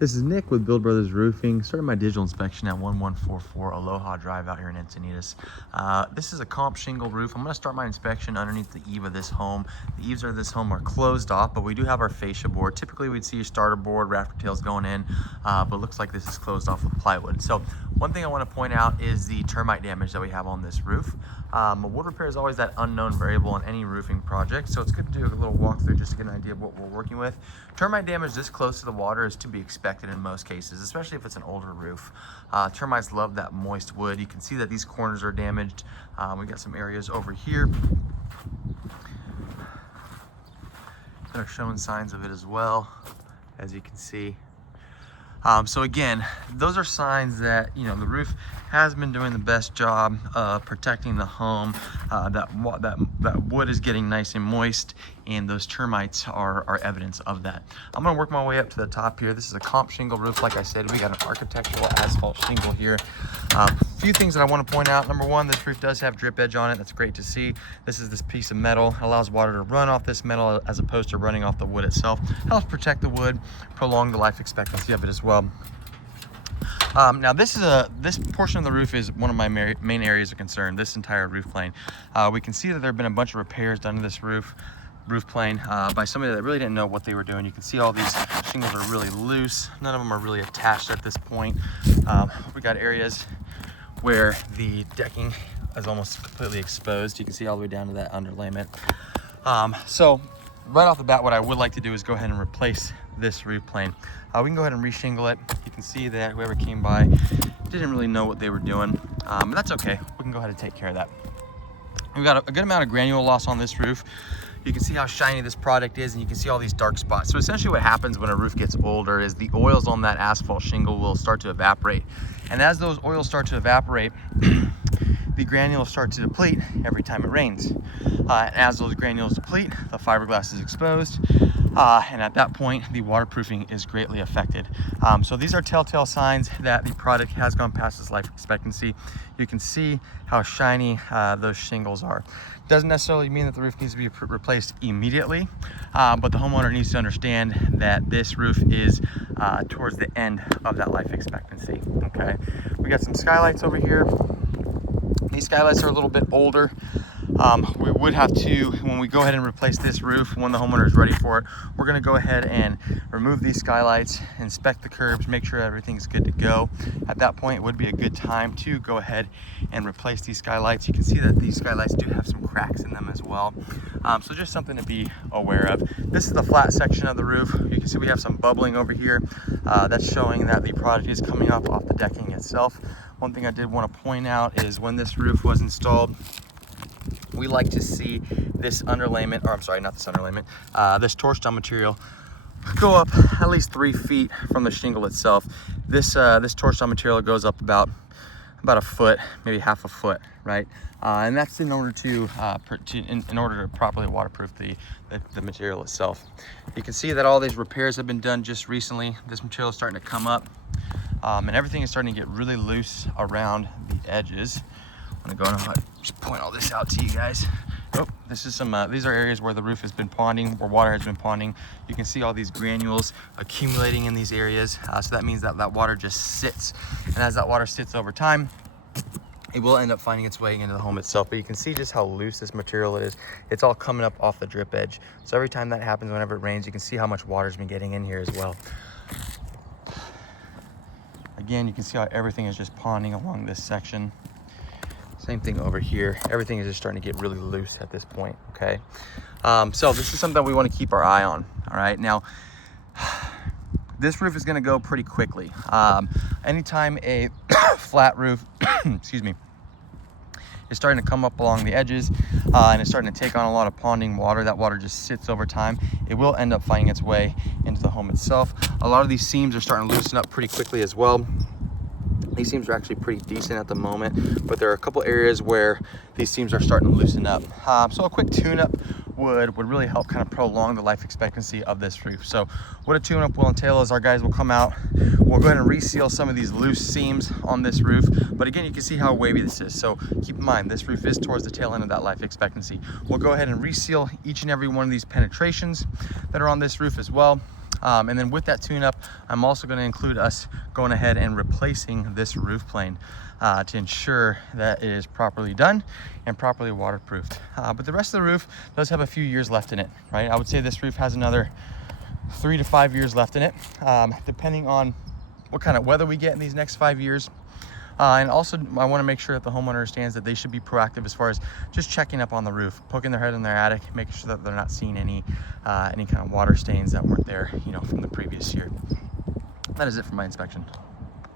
This is Nick with Build Brothers Roofing. Starting my digital inspection at 1144 Aloha Drive out here in Encinitas. This is a comp shingle roof. I'm going to start my inspection underneath the eave of this home. The eaves of this home are closed off, but we do have our fascia board. Typically we'd see a starter board, rafter tails going in, but looks like this is closed off with plywood. So one thing I want to point out is the termite damage that we have on this roof. Wood repair is always that unknown variable on any roofing project, so it's good to do a little walkthrough just to get an idea of what we're working with. Termite damage this close to the water is to be expected in most cases, especially if it's an older roof. Termites love that moist wood. You can see that these corners are damaged. We got some areas over here that are showing signs of it as well, as you can see. So again, those are signs that, you know, the roof has been doing the best job protecting the home. That wood is getting nice and moist, and those termites are evidence of that. I'm gonna work my way up to the top here. This is a comp shingle roof. Like I said, we got an architectural asphalt shingle here. A few things that I want to point out. Number one, this roof does have drip edge on it. That's great to see. This is this piece of metal. It allows water to run off this metal as opposed to running off the wood itself. Helps protect the wood, prolong the life expectancy of it as well. Now this portion of the roof is one of my main areas of concern, this entire roof plane. We can see that there have been a bunch of repairs done to this roof plane by somebody that really didn't know what they were doing. You can see all these shingles are really loose. None of them are really attached at this point. We got areas where the decking is almost completely exposed. You can see all the way down to that underlayment. So right off the bat, what I would like to do is go ahead and replace this roof plane. We can go ahead and reshingle it. You can see that whoever came by didn't really know what they were doing, but that's okay. We can go ahead and take care of that. We've got a good amount of granule loss on this roof. You can see how shiny this product is, and you can see all these dark spots. So essentially what happens when a roof gets older is the oils on that asphalt shingle will start to evaporate. And as those oils start to evaporate, the granules start to deplete every time it rains. And as those granules deplete, the fiberglass is exposed, and at that point, the waterproofing is greatly affected. So these are telltale signs that the product has gone past its life expectancy. You can see how shiny those shingles are. Doesn't necessarily mean that the roof needs to be replaced immediately, but the homeowner needs to understand that this roof is towards the end of that life expectancy, okay? We got some skylights over here. These skylights are a little bit older. We would have to, when we go ahead and replace this roof, when the homeowner is ready for it, we're gonna go ahead and remove these skylights, inspect the curbs, make sure everything's good to go. At that point, it would be a good time to go ahead and replace these skylights. You can see that these skylights do have some cracks in them as well. So just something to be aware of. This is the flat section of the roof. You can see we have some bubbling over here. That's showing that the product is coming up off the decking itself. One thing I did want to point out is when this roof was installed, we like to see this underlayment, or I'm sorry, not this underlayment, this torch down material go up at least 3 feet from the shingle itself. This torch down material goes up about a foot, maybe half a foot, right? And that's in order to properly waterproof the material itself. You can see that all these repairs have been done just recently. This material is starting to come up, and everything is starting to get really loose around the edges. I'm gonna go and just point all this out to you guys. Oh, this is some, these are areas where the roof has been ponding, where water has been ponding. You can see all these granules accumulating in these areas. So that means that that water just sits. And as that water sits over time, it will end up finding its way into the home itself. But you can see just how loose this material is. It's all coming up off the drip edge. So every time that happens, whenever it rains, you can see how much water's been getting in here as well. Again, you can see how everything is just ponding along this section. Same thing over here. Everything is just starting to get really loose at this point, okay? So this is something that we want to keep our eye on, all right? Now, this roof is gonna go pretty quickly. Anytime a flat roof, excuse me, is starting to come up along the edges and it's starting to take on a lot of ponding water, that water just sits over time, it will end up finding its way into the home itself. A lot of these seams are starting to loosen up pretty quickly as well. These seams are actually pretty decent at the moment, but there are a couple areas where these seams are starting to loosen up. So a quick tune-up would really help kind of prolong the life expectancy of this roof. So what a tune-up will entail is our guys will come out, we'll go ahead and reseal some of these loose seams on this roof. But again, you can see how wavy this is. So keep in mind, this roof is towards the tail end of that life expectancy. We'll go ahead and reseal each and every one of these penetrations that are on this roof as well. And then with that tune-up, I'm also going to include us going ahead and replacing this roof plane to ensure that it is properly done and properly waterproofed. But the rest of the roof does have a few years left in it, right? I would say this roof has another 3 to 5 years left in it, depending on what kind of weather we get in these next 5 years. And also, I want to make sure that the homeowner understands that they should be proactive as far as just checking up on the roof, poking their head in their attic, making sure that they're not seeing any kind of water stains that weren't there, you know, from the previous year. That is it for my inspection.